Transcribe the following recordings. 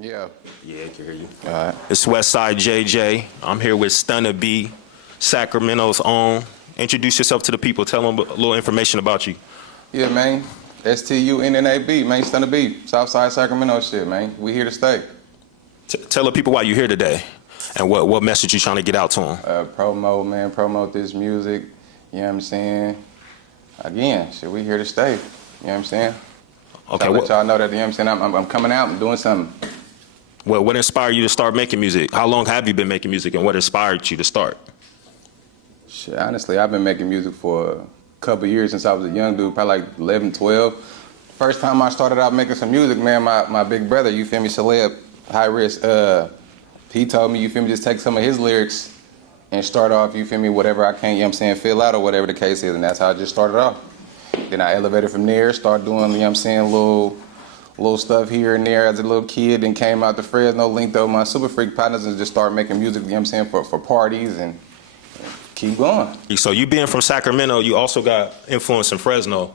Yeah. Yeah, I can hear you. All right. It's Westside JJ. I'm here with STUNNA B, Sacramento's own. Introduce yourself to the people. Tell them a little information about you. Yeah, man. STUNNAB, man. STUNNA B. Southside Sacramento shit, man. We here to stay. Tell the people why you're here today and what message you're trying to get out to them. Promote, man. Promote this music. You know what I'm saying? Again, shit, we here to stay. You know what I'm saying? Okay. Let y'all know that, you know what I'm saying? I'm coming out and doing something. Well, what inspired you to start making music? How long have you been making music, and what inspired you to start? Shit, honestly, I've been making music for a couple years since I was a young dude, probably like 11, 12. First time I started out making some music, man, my big brother, you feel me, Celeb, High Risk, he told me, you feel me, just take some of his lyrics and start off, you feel me, whatever I can, you know what I'm saying, fill out or whatever the case is, and that's how I just started off. Then I elevated from there, started doing, you know what I'm saying, little stuff here and there as a little kid, then came out to Fresno, linked up with my Super Freak partners and just started making music, you know what I'm saying, for parties and keep going. So you being from Sacramento, you also got influence in Fresno.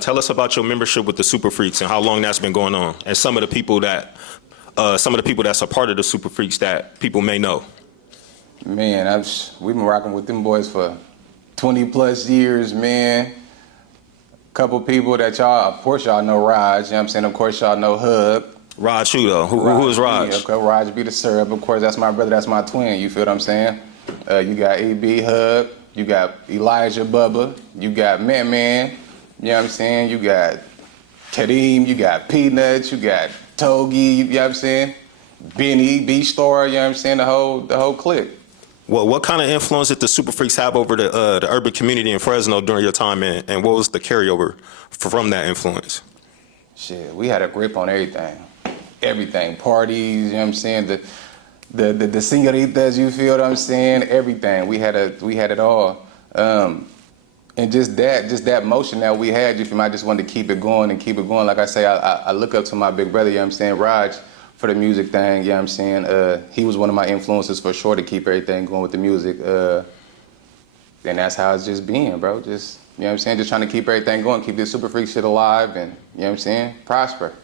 Tell us about your membership with the Super Freaks and how long that's been going on, and some of the people that's a part of the Super Freaks that people may know. Man, we've been rocking with them boys for 20 plus years, man. Couple people that y'all, of course y'all know Raj, you know what I'm saying? Of course y'all know Hub. Raj who though? Who is Raj? Yeah, okay, Raj be the syrup. Of course, that's my brother, that's my twin, you feel what I'm saying? You got EB Hub, you got Elijah Bubba, you got Man, you know what I'm saying? You got Kareem, you got Peanuts, you got Togi, you know what I'm saying? Benny, B-Star, you know what I'm saying? The whole clique. Well, what kind of influence did the Super Freaks have over the urban community in Fresno during your time, and what was the carryover from that influence? Shit, we had a grip on everything. Everything. Parties, you know what I'm saying? The señoritas, you feel what I'm saying? Everything. We had it all. And just that motion that we had, you feel me? I just wanted to keep it going and keep it going. Like I say, I look up to my big brother, you know what I'm saying, Raj, for the music thing, you know what I'm saying? He was one of my influences for sure to keep everything going with the music. And that's how it's just been, bro. Just, you know what I'm saying? Just trying to keep everything going, keep this Super Freak shit alive and, you know what I'm saying, prosper.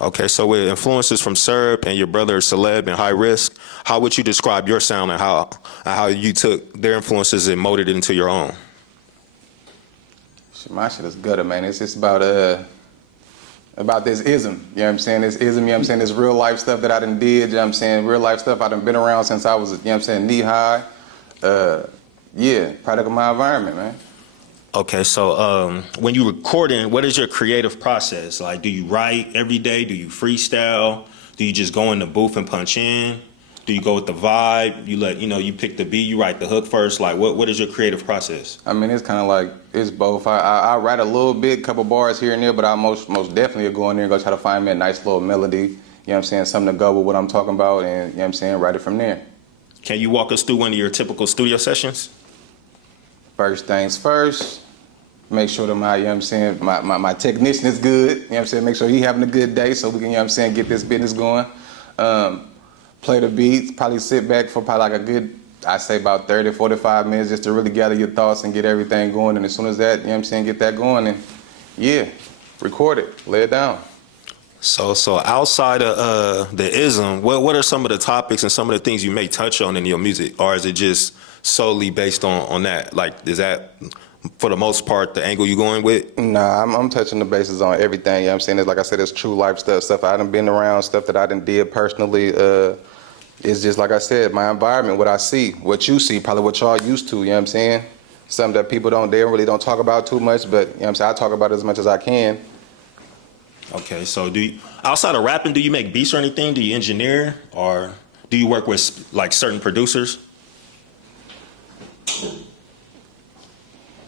Okay, so with influences from Syrup and your brother Celeb and High Risk, how would you describe your sound and how you took their influences and molded it into your own? My shit is gutter, man. It's just about this ism, you know what I'm saying? This ism, you know what I'm saying? This real life stuff that I done did, you know what I'm saying? Real life stuff I done been around since I was, you know what I'm saying, knee high. Yeah, product of my environment, man. Okay, so when you're recording, what is your creative process? Like, do you write every day? Do you freestyle? Do you just go in the booth and punch in? Do you go with the vibe? You pick the beat, you write the hook first? Like, what is your creative process? I mean, it's kind of like, it's both. I write a little bit, couple bars here and there, but I most definitely go in there and go try to find me a nice little melody, you know what I'm saying, something to go with what I'm talking about, and, you know what I'm saying, write it from there. Can you walk us through one of your typical studio sessions? First things first, make sure that my, you know what I'm saying, my technician is good, you know what I'm saying, make sure he having a good day so we can, you know what I'm saying, get this business going. Play the beats, probably sit back for probably like a good, I say about 30, 45 minutes just to really gather your thoughts and get everything going. And as soon as that, you know what I'm saying, get that going and yeah, record it, lay it down. So outside of the ism, what are some of the topics and some of the things you may touch on in your music? Or is it just solely based on that? Like, is that, for the most part, the angle you going with? Nah, I'm touching the bases on everything, you know what I'm saying? It's like I said, it's true life stuff I done been around, stuff that I done did personally. It's just like I said, my environment, what I see, what you see, probably what y'all used to, you know what I'm saying? Something that people they really don't talk about too much, but you know what I'm saying, I talk about it as much as I can. Okay, so outside of rapping, do you make beats or anything? Do you engineer, or do you work with like certain producers?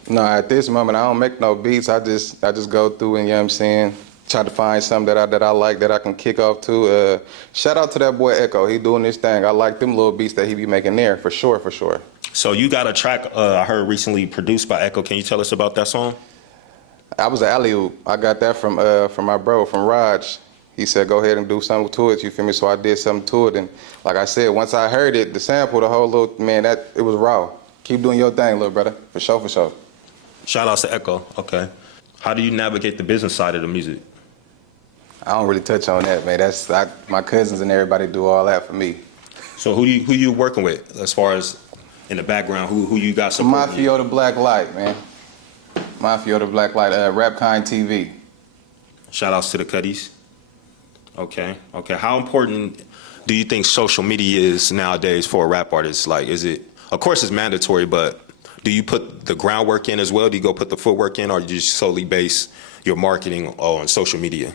No, at this moment I don't make no beats. I just go through and, you know what I'm saying, try to find something that I like that I can kick off to. Shout out to that boy Echo. He doing this thing. I like them little beats that he be making there for sure. So you got a track I heard recently produced by Echo. Can you tell us about that song? I was an alley-oop. I got that from my bro, from Raj. He said go ahead and do something to it, you feel me? So I did something to it, and like I said, once I heard it, the sample, the whole little, man, it was raw. Keep doing your thing, little brother, for sure. Shout out to Echo. Okay. How do you navigate the business side of the music? I don't really touch on that, man. My cousins and everybody do all that for me. So who you working with as far as in the background? Who you got supporting you? Mafia the Black Light, man. Mafia the Black Light, Rapkind TV. Shout outs to the Cuddies. Okay. How important do you think social media is nowadays for a rap artist? Like, is it, of course it's mandatory, but do you put the groundwork in as well? Do you go put the footwork in, or do you just solely base your marketing on social media?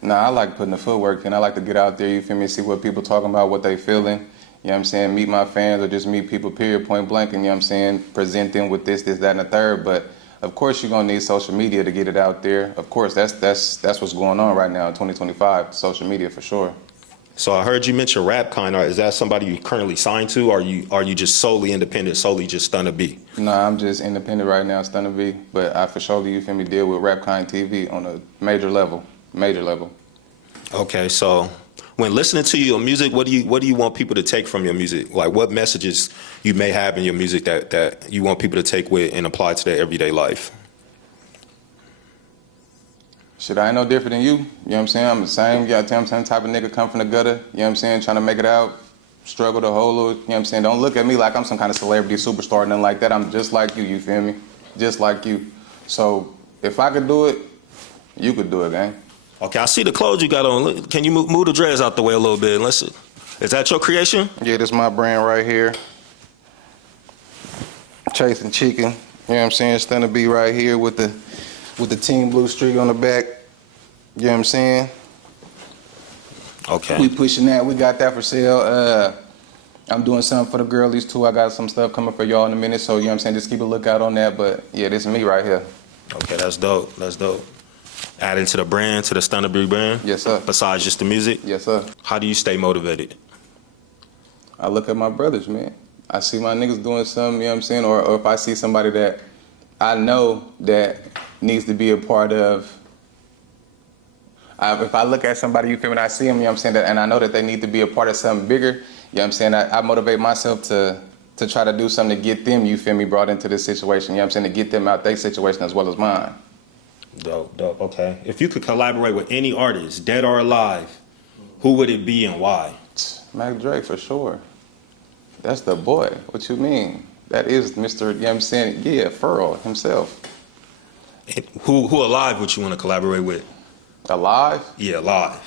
Nah, I like putting the footwork in. I like to get out there, you feel me, see what people talking about, what they feeling. You know what I'm saying? Meet my fans or just meet people, period, point blank, and you know what I'm saying? Present them with this, that, and the third. But of course you're gonna need social media to get it out there. Of course, that's what's going on right now in 2025, social media for sure. So I heard you mention Rapkind. Is that somebody you currently signed to, or are you just solely independent, solely just STUNNA B? Nah, I'm just independent right now, STUNNA B. But I for sure, you feel me, deal with Rapkind TV on a major level. Okay, so when listening to your music, what do you want people to take from your music? Like, what messages you may have in your music that you want people to take with and apply to their everyday life? Shit, I ain't no different than you. You know what I'm saying? I'm the same, you know what I'm saying, type of nigga come from the gutter, you know what I'm saying, trying to make it out, struggle the whole, you know what I'm saying? Don't look at me like I'm some kind of celebrity superstar, nothing like that. I'm just like you feel me? Just like you. So if I could do it, you could do it, gang. Okay, I see the clothes you got on. Can you move the dreads out the way a little bit? Let's see. Is that your creation? Yeah, this is my brand right here. Chasing Chicken. You know what I'm saying? STUNNA B right here with the Team Blue streak on the back. You know what I'm saying? Okay. We pushing that. We got that for sale. I'm doing something for the girlies too. I got some stuff coming for y'all in a minute. So, you know what I'm saying? Just keep a lookout on that. But yeah, this is me right here. Okay, that's dope. Adding to the brand, to the STUNNA B brand? Yes, sir. Besides just the music? Yes, sir. How do you stay motivated? I look at my brothers, man. I see my niggas doing something, you know what I'm saying? Or if I see somebody that I know that needs to be a part of, if I look at somebody, you feel me, and I see them, you know what I'm saying, and I know that they need to be a part of something bigger, you know what I'm saying, I motivate myself to try to do something to get them, you feel me, brought into this situation, you know what I'm saying, to get them out their situation as well as mine. Dope, okay. If you could collaborate with any artist, dead or alive, who would it be and why? Mac Drake, for sure. That's the boy. What you mean? That is Mr., you know what I'm saying, yeah, Furrow himself. And who alive would you want to collaborate with? Alive? Yeah, alive.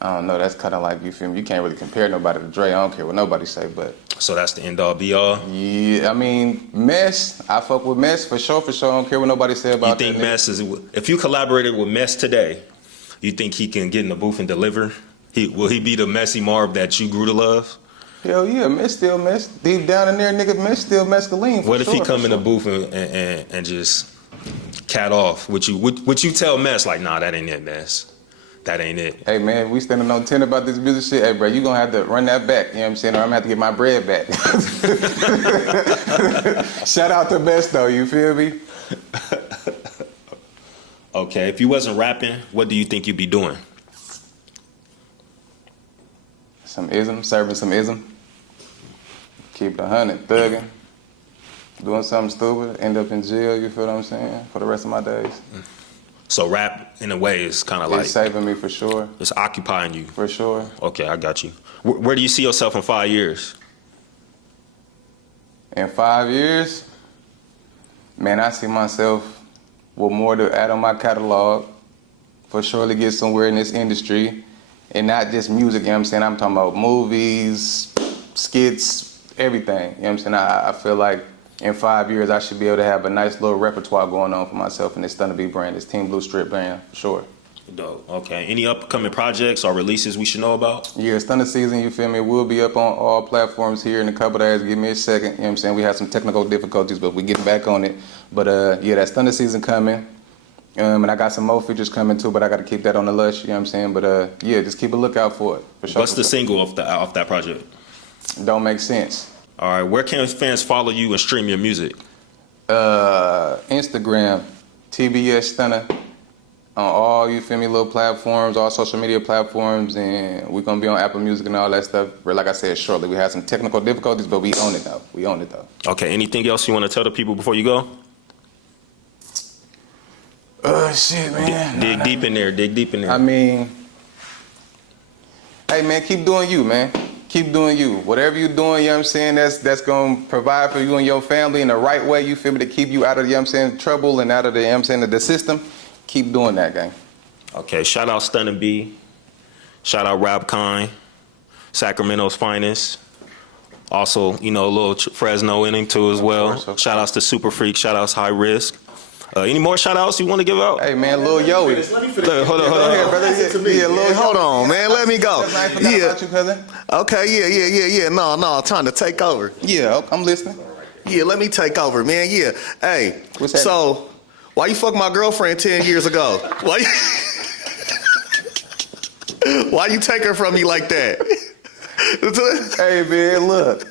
I don't know, that's kind of like, you feel me, you can't really compare nobody to Dre, I don't care what nobody say, but. So that's the end all be all? Yeah, I mean, Mess, I fuck with Mess for sure, I don't care what nobody say about that. You think Mess is, if you collaborated with Mess today, you think he can get in the booth and deliver? Will he be the Messy Marv that you grew to love? Hell yeah, Mess still Mess. Deep down in there, nigga, Mess still mescaline for What if sure, he come in the booth and just cat off? Would you tell Mess, like, nah, that ain't it, Mess? That ain't it. Hey man, we standing on 10 about this music shit. Hey bro, you gonna have to run that back, you know what I'm saying? Or I'm gonna have to get my bread back. Shout out to Mess though, you feel me? Okay, if you wasn't rapping, what do you think you'd be doing? Some ism, serving some ism. Keep it 100, thugging. Doing something stupid, end up in jail, you feel what I'm saying? For the rest of my days. So rap, in a way, is kind of like... It's saving me for sure. It's occupying you. For sure. Okay, I got you. Where do you see yourself in 5 years? In 5 years, man, I see myself with more to add on my catalog. For sure to get somewhere in this industry. And not just music, you know what I'm saying? I'm talking about movies, skits, everything. You know what I'm saying? I feel like in 5 years, I should be able to have a nice little repertoire going on for myself in this STUNNA B brand, this Team Blue Strip brand, for sure. Dope. Okay. Any upcoming projects or releases we should know about? Yeah, STUNNA season, you feel me? We'll be up on all platforms here in a couple of days. Give me a second. You know what I'm saying? We had some technical difficulties, but we're getting back on it. But yeah, that STUNNA season coming. And I got some more features coming too, but I got to keep that on the lush, you know what I'm saying? But yeah, just keep a lookout for it, for sure. What's the single off that project? Don't Make Sense. All right, where can fans follow you and stream your music? Instagram, TBS Stunner, on all, you feel me, little platforms, all social media platforms, and we're going to be on Apple Music and all that stuff. Like I said, shortly. We had some technical difficulties, but we own it though. We own it though. Okay, anything else you want to tell the people before you go? Shit, man. Dig deep in there. Dig deep in there. I mean, hey, man, keep doing you, man. Keep doing you. Whatever you're doing, you know what I'm saying, that's going to provide for you and your family in the right way, you feel me, to keep you out of, you know what I'm saying, trouble and out of the, you know what I'm saying, the system. Keep doing that, gang. Okay, shout out STUNNA B. Shout out Rob Kine, Sacramento's finest. Also, you know, a little Fresno in him too as well. Of course. Shout outs to Super Freak. Shout outs High Risk. Any more shout outs you want to give out? Hey, man, Lil Yoey. Hold on. Hold on, man. Let me go. I ain't forgot about you, cousin. Okay, yeah. No, trying to take over. Yeah, I'm listening. Yeah, let me take over, man. Yeah. Hey, What's that? so why you fuck my girlfriend 10 years ago? Why you take her from me like that? Hey, man, look.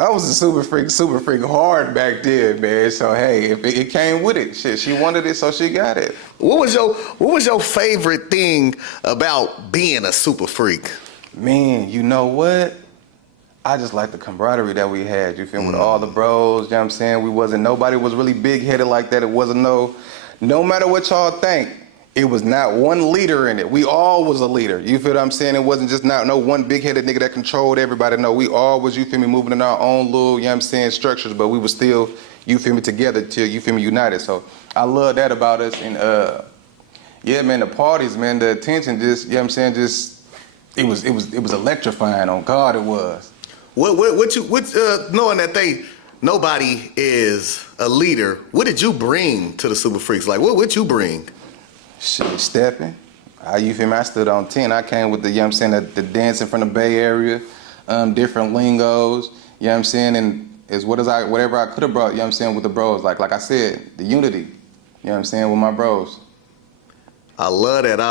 I was a super freak hard back then, man. So, hey, if it came with it. Shit, she wanted it, so she got it. What was your favorite thing about being a super freak? Man, you know what? I just like the camaraderie that we had, you feel me, with all the bros, you know what I'm saying? Nobody was really big-headed like that. It wasn't no matter what y'all think, it was not one leader in it. We all was a leader, you feel what I'm saying? It wasn't just no one big-headed nigga that controlled everybody. No, we all was, you feel me, moving in our own little, you know what I'm saying, structures, but we were still, you feel me, together till, you feel me, united. So I love that about us. And yeah, man, the parties, man, the attention, just, you know what I'm saying, just, it was electrifying, on God it was. Knowing that nobody is a leader, what did you bring to the Super Freaks? Like, what would you bring? Shit, stepping. You feel me? I stood on 10. I came with the, you know what I'm saying, the dancing from the Bay Area, different lingos, you know what I'm saying, and whatever I could have brought, you know what I'm saying, with the bros. Like I said, the unity, you know what I'm saying, with my bros. I love that. I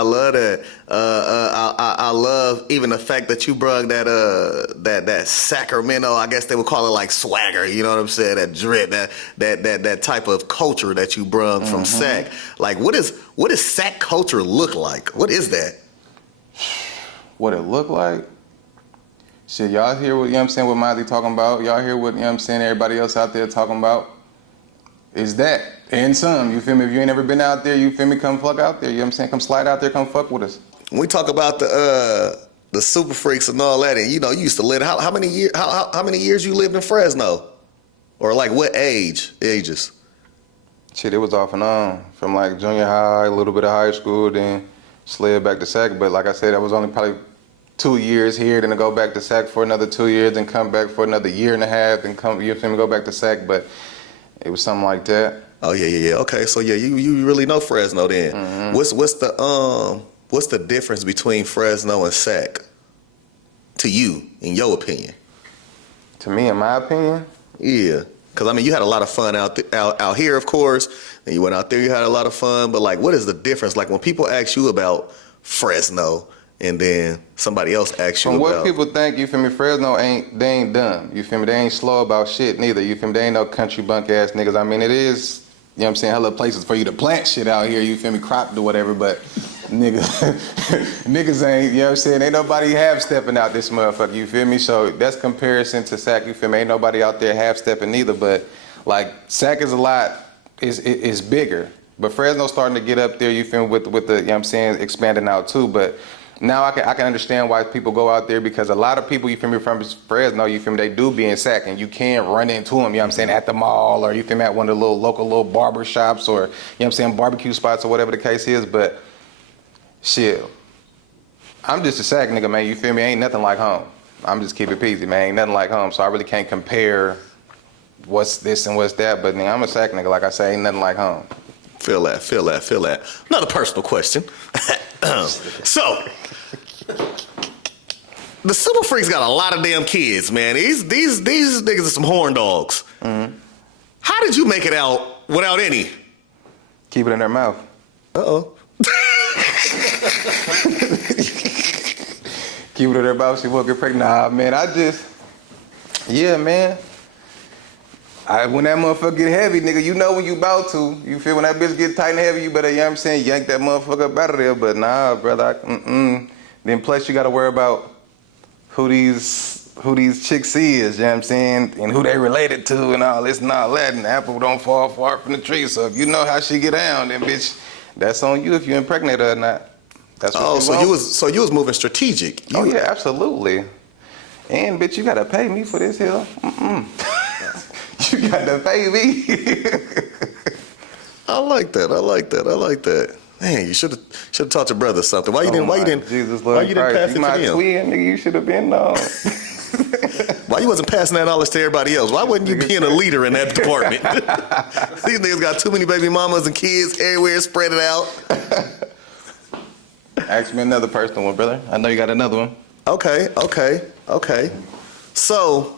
love even the fact that you brought that Sacramento, I guess they would call it like swagger, you know what I'm saying? That drip, that type of culture that you brought from Sac. Like, what does Sac culture look like? What is that? What it look like? Shit, y'all hear what, you know what I'm saying, what Mozzie talking about? Y'all hear what, you know what I'm saying, everybody else out there talking about? Is that, and some, you feel me? If you ain't ever been out there, you feel me, come fuck out there, you know what I'm saying? Come slide out there, come fuck with us. When we talk about the Super Freaks and all that, and you know, you used to live, how many years you lived in Fresno? Or like what ages? Shit, it was off and on, from like junior high, a little bit of high school, then slid back to Sac. But like I said, that was only probably 2 years here, then to go back to Sac for another 2 years, then come back for another year and a half, then come, you feel me, go back to Sac. But it was something like that. Oh yeah. Okay, so yeah, you really know Fresno then. Mm-hmm. What's the difference between Fresno and Sac to you, in your opinion? To me, in my opinion? Yeah, because I mean, you had a lot of fun out here, of course, and you went out there, you had a lot of fun. But like, what is the difference? Like when people ask you about Fresno, and then somebody else asks you From about... what people think, you feel me, Fresno ain't dumb. You feel me, they ain't slow about shit neither. You feel me, they ain't no country bunk ass niggas. I mean, it is, you know what I'm saying, hella places for you to plant shit out here, you feel me, cropped or whatever, but niggas ain't, you know what I'm saying, ain't nobody half-stepping out this motherfucker, you feel me? So that's comparison to Sac, you feel me, ain't nobody out there half-stepping neither, but like Sac is a lot, is bigger. But Fresno's starting to get up there, you feel me, with the, you know what I'm saying, expanding out too, but now I can understand why people go out there, because a lot of people, you feel me, from Fresno, you feel me, they do be in Sac, and you can't run into them, you know what I'm saying, at the mall, or you feel me, at one of the local barber shops, or, you know what I'm saying, barbecue spots, or whatever the case is. But shit, I'm just a Sac nigga, man, you feel me, ain't nothing like home. I'm just keep it peasy, man, ain't nothing like home, so I really can't compare what's this and what's that, but nigga, I'm a Sac nigga, like I say, ain't nothing like home. Feel that. Another personal question. So, the Super Freaks got a lot of damn kids, man. These niggas are some horn dogs. Mm-hmm. How did you make it out without any? Keep it in their mouth. Uh-oh. Keep it in their mouth, she won't get pregnant. Nah, man, yeah, man. When that motherfucker get heavy, nigga, you know when you about to. You feel when that bitch get tight and heavy, you better, you know what I'm saying, yank that motherfucker up out of there. But nah, brother, Then plus you gotta worry about who these who these chicks is, you know what I'm saying? And who they related to and all this and all that. And the apple don't fall far from the tree. So if you know how she get down, then bitch, that's on you if you impregnate her or not. That's what Oh, want. you was moving strategic. Oh yeah, absolutely. And bitch, you gotta pay me for this here. You gotta pay me. I like that. Man, you should have taught your brother something. Why you didn't Jesus why Lord you didn't Christ. pass You it my to them? twin, nigga, you should have been on. Why you wasn't passing that knowledge to everybody else? Why wasn't you being a leader in that department? These niggas got too many baby mamas and kids everywhere, spread it out. Ask me another personal one, brother. I know you got another one. Okay. So,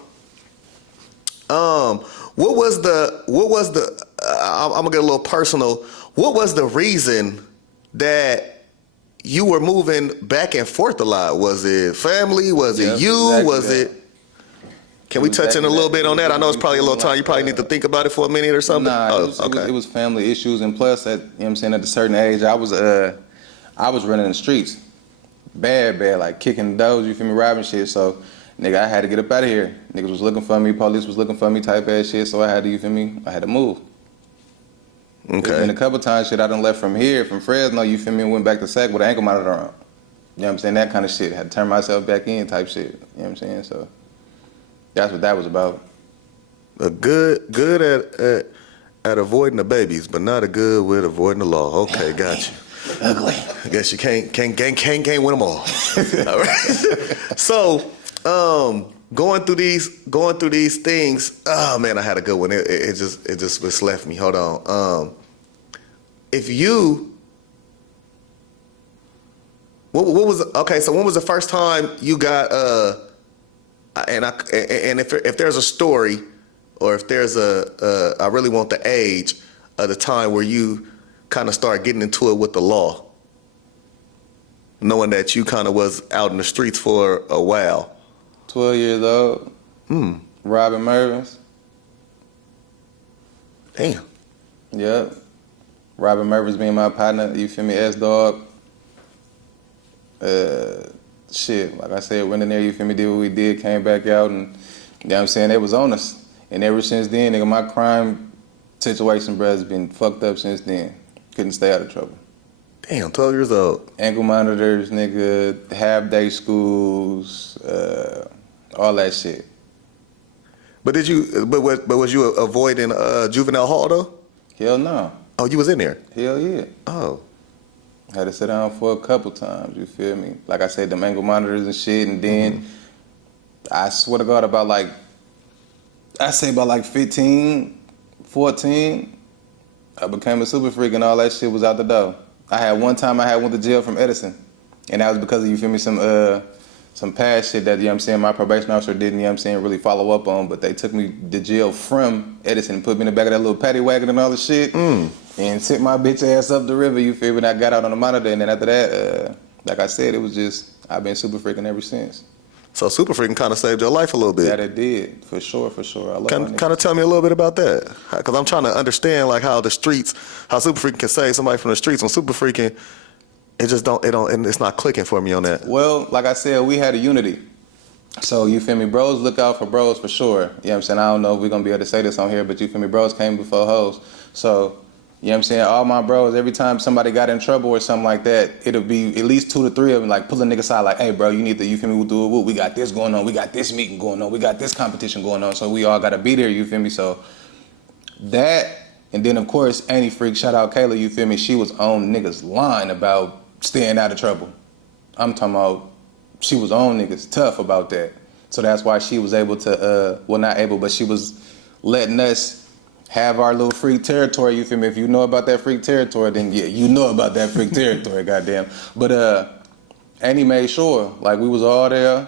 what was the? I'm gonna get a little personal. What was the reason that you were moving back and forth a lot? Was it family? Was it you? Exactly Was that. it? Can we touch in a little bit on that? I know it's probably a little time. You probably need to think about it for a minute or something. Nah, it was family issues, and plus, at, you know what I'm saying, at a certain age, I was running the streets, bad, like kicking doors, you feel me, robbing shit. So, nigga, I had to get up out of here. Niggas was looking for me, police was looking for me, type ass shit. So I had to, you feel me, I had to move. Okay. And a couple times, shit, I done left from here, from Fresno, you feel me, and went back to Sac with an ankle monitor on. You know what I'm saying? That kind of shit. Had to turn myself back in, type shit. You know what I'm saying? So that's what that was about. A good at avoiding the babies, but not a good with avoiding the law. Okay, got you. Ugly. I guess you can't win them all. All right. So, going through these things. Oh man, I had a good one. It just left me. Hold on. What was okay? So when was the first time you got and if there's a story, or if there's I really want the age of the time where you kind of start getting into it with the law, knowing that you kind of was out in the streets for a while. 12 years old. Robbing Mervyn's. Damn. Yep. Robert Mervyn's being my partner, you feel me, S-Dog. Shit, like I said, went in there, you feel me, did what we did, came back out, and, you know what I'm saying, they was on us. And ever since then, nigga, my crime situation, bro, has been fucked up since then. Couldn't stay out of trouble. Damn, 12 years old. Ankle monitors, nigga, half-day schools, all that shit. But was you avoiding juvenile hall though? Hell no. Oh, you was in there. Hell yeah. Oh. Had to sit down for a couple times, you feel me? Like I said, them ankle monitors and shit, and then I swear to God, about 15, 14, I became a super freak and all that shit was out the door. I had one time I went to jail from Edison, and that was because of, you feel me, some past shit that, you know what I'm saying, my probation officer didn't, you know what I'm saying, really follow up on, but they took me to jail from Edison and put me in the back of that little paddy wagon and all the shit, and took my bitch ass up the river, you feel me, and I got out on the monitor, and then after that, like I said, it was just, I've been super freaking ever since. So super freaking kind of saved your life a little bit. That it did, for sure. I love Kind of tell me a little bit about that, because I'm trying to understand like how super freaking can save somebody from the streets. When super freaking, and it's not clicking for me on that. Well, like I said, we had a unity. So, you feel me, bros look out for bros for sure. You know what I'm saying? I don't know if we're going to be able to say this on here, but you feel me, bros came before hoes. So, you know what I'm saying, all my bros, every time somebody got in trouble or something like that, it'll be at least 2 to 3 of them, like, pull a nigga aside, like, hey, bro, you need to, you feel me, we'll do it. We got this going on. We got this meeting going on. We got this competition going on. So, we all got to be there, you feel me? So, that, and then, of course, Annie Freak, shout out Kayla, you feel me, she was on niggas' line about staying out of trouble. I'm talking about, she was on niggas tough about that. So that's why she was able to, well, not able, but she was letting us have our little freak territory, you feel me? If you know about that freak territory, then yeah, you know about that freak territory, goddamn. But Annie made sure, like, we was all there.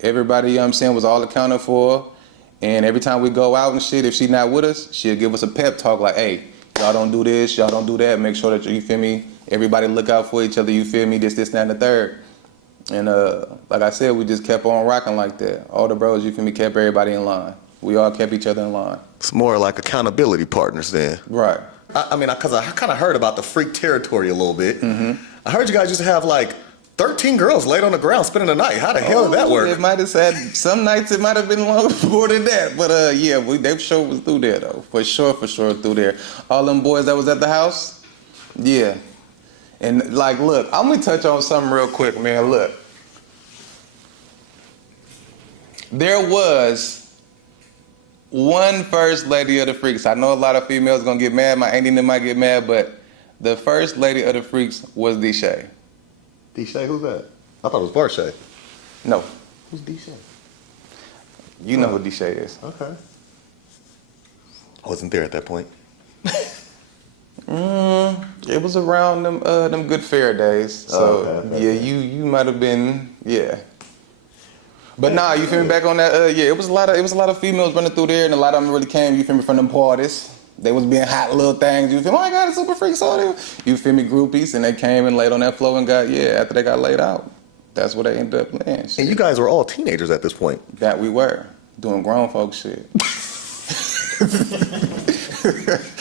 Everybody, you know what I'm saying, was all accounted for. And every time we go out and shit, if she not with us, she'll give us a pep talk like, hey, y'all don't do this, y'all don't do that. Make sure that, you feel me, everybody look out for each other, you feel me, this, that, and the third. And like I said, we just kept on rocking like that. All the bros, you feel me, kept everybody in line. We all kept each other in line. It's more like accountability partners then. Right. I mean, because I kind of heard about the freak territory a little bit. I heard you guys used to have like 13 girls laid on the ground spending the night. How the hell did that work? It might have said some nights it might have been longer more than that, but yeah, they sure was through there though, for sure through there. All them boys that was at the house, yeah. And like, look, I'm gonna touch on something real quick, man. Look, there was one first lady of the Freaks. I know a lot of females gonna get mad. My auntie and them might get mad, but the first lady of the Freaks was Deshae. Deshae, who's that? I thought it was Barshay. No, Who's Deshae? you know who Deshae is. Okay. I wasn't there at that point. It was around them good fair days. So okay. yeah, you might have been, yeah. But nah, you feel me, back on that, yeah, it was a lot of females running through there, and a lot of them really came, you feel me, from them parties. They was being hot little things, you feel me, oh my God, it's Super Freak, so you feel me, groupies, and they came and laid on that floor and after they got laid out, that's where they ended up laying. And you guys were all teenagers at this point. That we were, doing grown folk shit.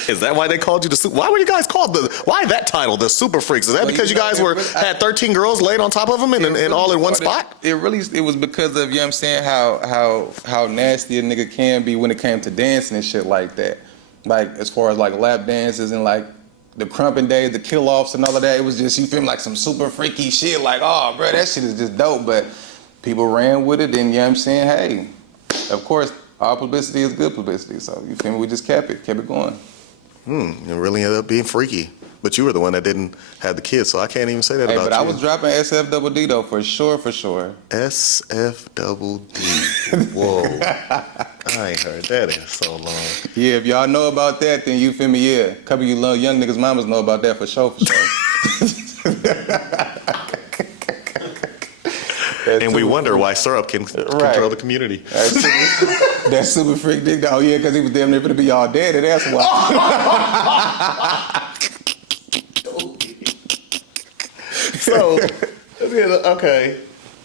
Is that why they called you the Super? Why were you guys called why that title, the Super Freaks? Is that because you guys had 13 girls laid on top of them and all in one spot? It was because of, you know what I'm saying, how nasty a nigga can be when it came to dancing and shit like that. Like, as far as like lap dances and like the crumping days, the kill offs and all of that, it was just, you feel me, like some super freaky shit, like, oh bro, that shit is just dope. But people ran with it, and you know what I'm saying, hey, of course, all publicity is good publicity. So you feel me, we just kept it going. It really ended up being freaky. But you were the one that didn't have the kids, so I can't even say that about you. But I was dropping SF double D though, for sure. SF double D. Whoa. I ain't heard that in so long. Yeah, if y'all know about that, then you feel me, yeah. A couple of you little young niggas' mamas know about that for sure. And we wonder why syrup can control the community. That's Super Freak dick. Oh yeah, because he was damn near gonna be all dead, and that's why. So, okay,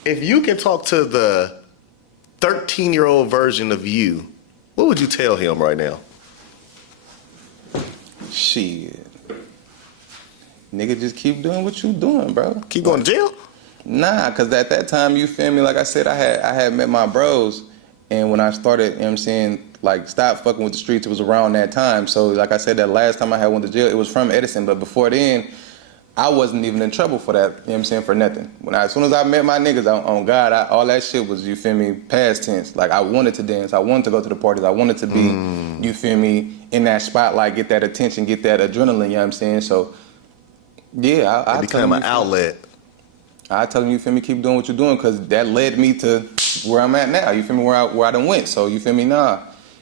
if you can talk to the 13-year-old version of you, what would you tell him right now? Shit. Nigga, just keep doing what you doing, bro. Keep going to jail? Nah, because at that time, you feel me, like I said, I had met my bros, and when I started, you know what I'm saying, like, stop fucking with the streets, it was around that time. So, like I said, that last time I had went to jail, it was from Edison, but before then, I wasn't even in trouble for that, you know what I'm saying, for nothing. As soon as I met my niggas, on God, all that shit was, you feel me, past tense. Like, I wanted to dance, I wanted to go to the parties, I wanted to be, you feel me, in that spotlight, get that attention, get that adrenaline, you know what I'm saying? So, yeah, I become an outlet. I tell him, you feel me, keep doing what you're doing, because that led me to where I'm at now. You feel me, where I done went. So, you feel me, nah,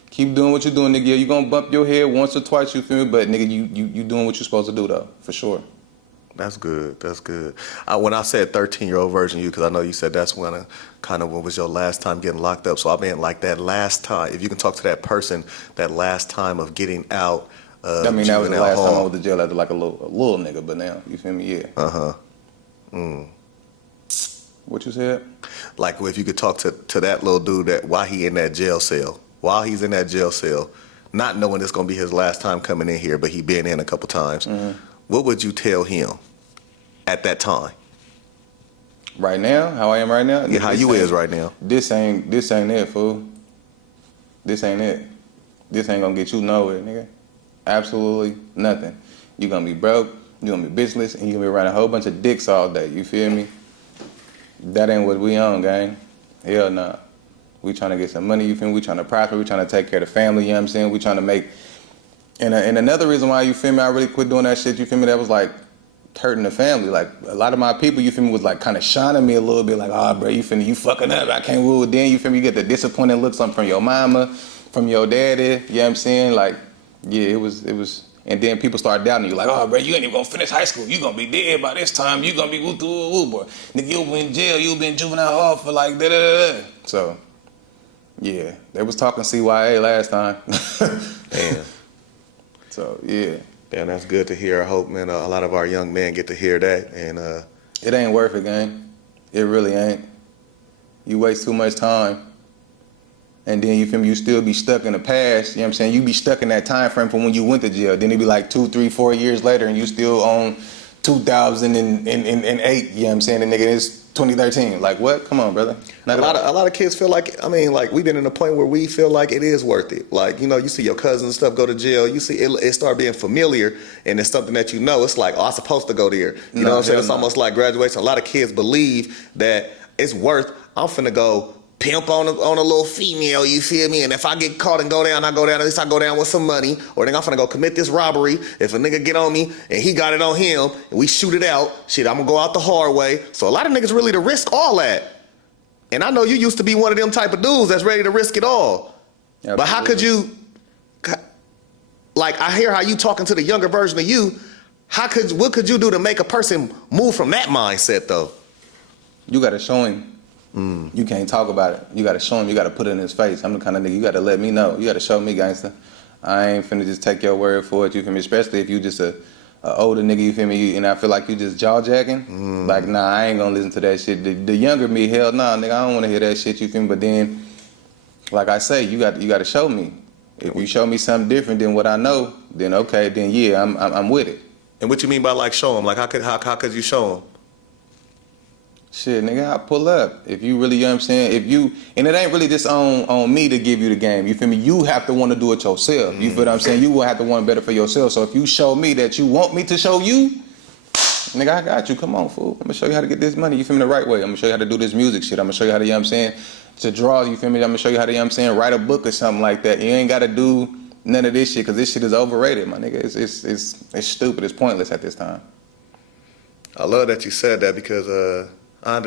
keep doing what you're doing, nigga. You gonna bump your head once or twice, you feel me, but nigga, you doing what you're supposed to do, though, for sure. That's good. That's good. When I said 13-year-old version of you, because I know you said that's when kind of what was your last time getting locked up. So I mean, like that last time, if you can talk to that person, that last time of getting out. I mean, that was the last time I went to jail after like a little nigga, but now, you feel me, yeah. What you said? Like, if you could talk to that little dude that while he's in that jail cell, not knowing it's gonna be his last time coming in here, but he been in a couple times. What would you tell him at that time? Right now, how I am right now. Yeah, how you is right now. This ain't it, fool. This ain't it. This ain't gonna get you nowhere, nigga. Absolutely nothing. You gonna be broke. You gonna be bitchless, and you gonna be around a whole bunch of dicks all day. You feel me? That ain't what we on, gang. Hell nah. We trying to get some money, you feel me? We trying to prosper, we trying to take care of the family, you know what I'm saying? We trying to make, and another reason why, you feel me, I really quit doing that shit, you feel me, that was like hurting the family. Like, a lot of my people, you feel me, was like kind of shining me a little bit, like, oh, bro, you feel me, you fucking up, I can't rule. Then, you feel me, you get the disappointing looks from your mama, from your daddy, you know what I'm saying? Like, yeah, it was, and then people start doubting you, like, oh, bro, you ain't even gonna finish high school. You gonna be dead by this time. You gonna be woo boy. Nigga, you been in jail. You been juvenile hall for like da-da-da-da. So, yeah, they was talking CYA last time. Damn. So, yeah. Damn, that's good to hear. I hope, man, a lot of our young men get to hear that. And it ain't worth it, gang. It really ain't. You waste too much time. And then, you feel me, you still be stuck in the past, you know what I'm saying? You be stuck in that time frame from when you went to jail. Then it be like 2, 3, 4 years later, and you still on 2008, you know what I'm saying? And nigga, it's 2013. Like, what? Come on, brother. A lot of kids feel like, I mean, like, we've been in a point where we feel like it is worth it. Like, you know, you see your cousins and stuff go to jail. You see it start being familiar, and it's something that you know. It's like, oh, I'm supposed to go there. You know what I'm saying? It's almost like graduation. A lot of kids believe that it's worth, I'm finna go pimp on a little female, you feel me? And if I get caught and go down, I go down. At least I go down with some money. Or then I'm finna go commit this robbery. If a nigga get on me and he got it on him and we shoot it out, shit, I'm gonna go out the hard way. So a lot of niggas really to risk all that. And I know you used to be one of them type of dudes that's ready to risk it all. Absolutely. But how could you, like, I hear how you talking to the younger version of you. What could you do to make a person move from that mindset though? You gotta show him. You can't talk about it. You gotta show him. You gotta put it in his face. I'm the kind of nigga, you gotta let me know. You gotta show me, gangster. I ain't finna just take your word for it, you feel me? Especially if you just a older nigga, you feel me? And I feel like you just jaw-jacking. Like, nah, I ain't gonna listen to that shit. The younger me, hell nah, nigga, I don't wanna hear that shit, you feel me? But then, like I say, you gotta show me. If you show me something different than what I know, then okay, then yeah, I'm with it. And what you mean by like show him? Like how could you show him? Shit, nigga, I pull up. If you really, you know what I'm saying? And it ain't really just on me to give you the game. You feel me? You have to want to do it yourself. You feel what I'm saying? You will have to want better for yourself. So if you show me that you want me to show you, nigga, I got you. Come on, fool. I'm gonna show you how to get this money. You feel me? The right way. I'm gonna show you how to do this music shit. I'm gonna show you how to, you know what I'm saying, to draw. You feel me? I'm gonna show you how to, you know what I'm saying, write a book or something like that. You ain't gotta do none of this shit because this shit is overrated, my nigga. It's stupid. It's pointless at this time. I love that you said that because I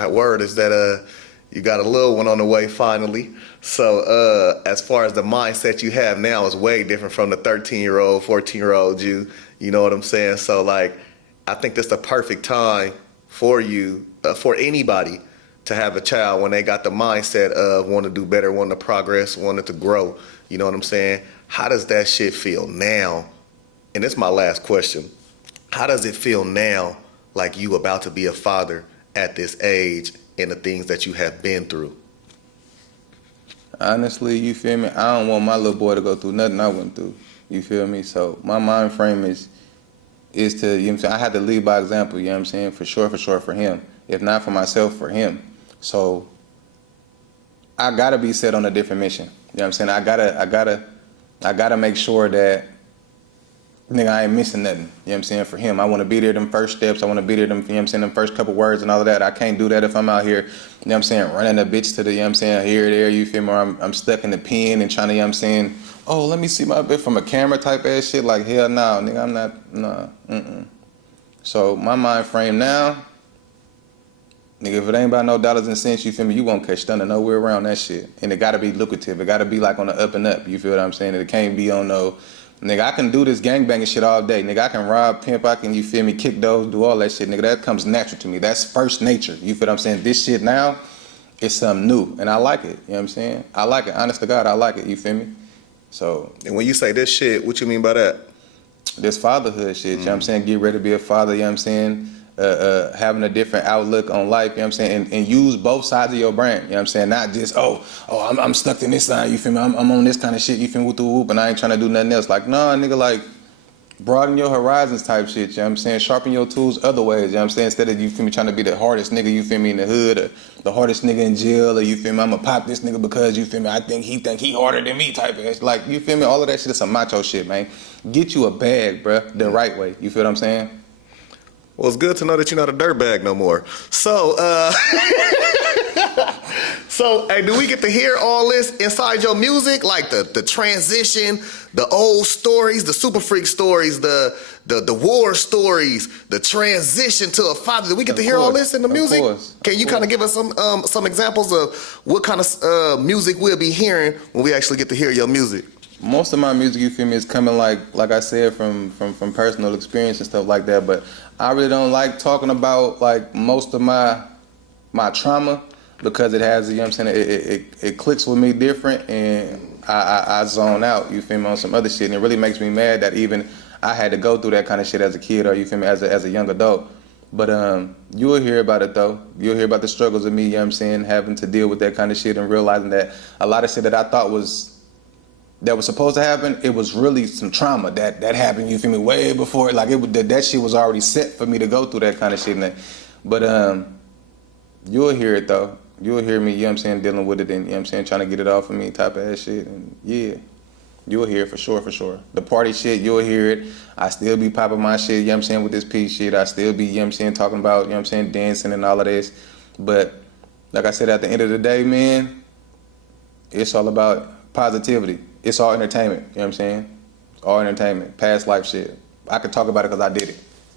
had word is that you got a little one on the way finally. So as far as the mindset you have now is way different from the 13-year-old, 14-year-old you. You know what I'm saying? So like, I think that's the perfect time for you, for anybody to have a child when they got the mindset of wanting to do better, wanting to progress, wanting to grow. You know what I'm saying? How does that shit feel now? And this is my last question. How does it feel now, like you about to be a father at this age and the things that you have been through? Honestly, you feel me? I don't want my little boy to go through nothing I went through. You feel me? So my mind frame is to, you know what I'm saying, I had to lead by example, you know what I'm saying? For sure for him. If not for myself, for him. So I gotta be set on a different mission. You know what I'm saying? I gotta make sure that, nigga, I ain't missing nothing. You know what I'm saying? For him, I want to be there them first steps. I want to be there them, you know what I'm saying, them first couple words and all of that. I can't do that if I'm out here, you know what I'm saying, running a bitch to the, you know what I'm saying, here, there, you feel me? Or I'm stuck in the pen and trying to, you know what I'm saying, oh, let me see my bit from a camera type ass shit. Like, hell no, nigga, I'm not, nah. So my mind frame now, nigga, if it ain't about no dollars and cents, you feel me, you won't catch Stunna nowhere around that shit. And it gotta be lucrative. It gotta be like on the up and up. You feel what I'm saying? It can't be on no, nigga, I can do this gangbanging shit all day. Nigga, I can rob, pimp, I can, you feel me, kick those, do all that shit. Nigga, that comes natural to me. That's first nature. You feel what I'm saying? This shit now, it's something new. And I like it. You know what I'm saying? I like it. Honest to God, I like it. You feel me? So. And when you say this shit, what you mean by that? This fatherhood shit, you know what I'm saying? Get ready to be a father, you know what I'm saying? Having a different outlook on life, you know what I'm saying? And use both sides of your brain, you know what I'm saying? Not just, I'm stuck in this side, you feel me? I'm on this kind of shit, you feel me, with the whoop, and I ain't trying to do nothing else. Like, nah, nigga, like, broaden your horizons type shit, you know what I'm saying? Sharpen your tools other ways, you know what I'm saying? Instead of, you feel me, trying to be the hardest nigga, you feel me, in the hood, or the hardest nigga in jail, or you feel me, I'm gonna pop this nigga because, you feel me, I think he harder than me type of shit. Like, you feel me? All of that shit is some macho shit, man. Get you a bag, bruh, the right way, you feel what I'm saying? Well, it's good to know that you're not a dirtbag no more. So, hey, do we get to hear all this inside your music? Like the transition, the old stories, the super freak stories, the war stories, the transition to a father. Do we get to hear all this in the music? Can you kind of give us some examples of what kind of music we'll be hearing when we actually get to hear your music? Most of my music, you feel me, is coming like I said, from personal experience and stuff like that. But I really don't like talking about like most of my trauma because it has, you know what I'm saying, it clicks with me different and I zone out, you feel me, on some other shit. And it really makes me mad that even I had to go through that kind of shit as a kid or, you feel me, as a young adult. But you will hear about it though. You'll hear about the struggles of me, you know what I'm saying, having to deal with that kind of shit and realizing that a lot of shit that I thought was that was supposed to happen, it was really some trauma that happened, you feel me, way before, like, that shit was already set for me to go through that kind of shit. But you'll hear it, though. You'll hear me, you know what I'm saying, dealing with it and, you know what I'm saying, trying to get it off of me type of ass shit. And yeah, you'll hear it for sure, for sure. The party shit, you'll hear it. I still be popping my shit, you know what I'm saying, with this peace shit. I still be, you know what I'm saying, talking about, you know what I'm saying, dancing and all of this. But like I said, at the end of the day, man, it's all about positivity. It's all entertainment, you know what I'm saying? All entertainment, past life shit. I could talk about it because I did it.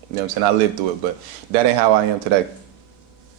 You know what I'm saying? I lived through it, but that ain't how I am today.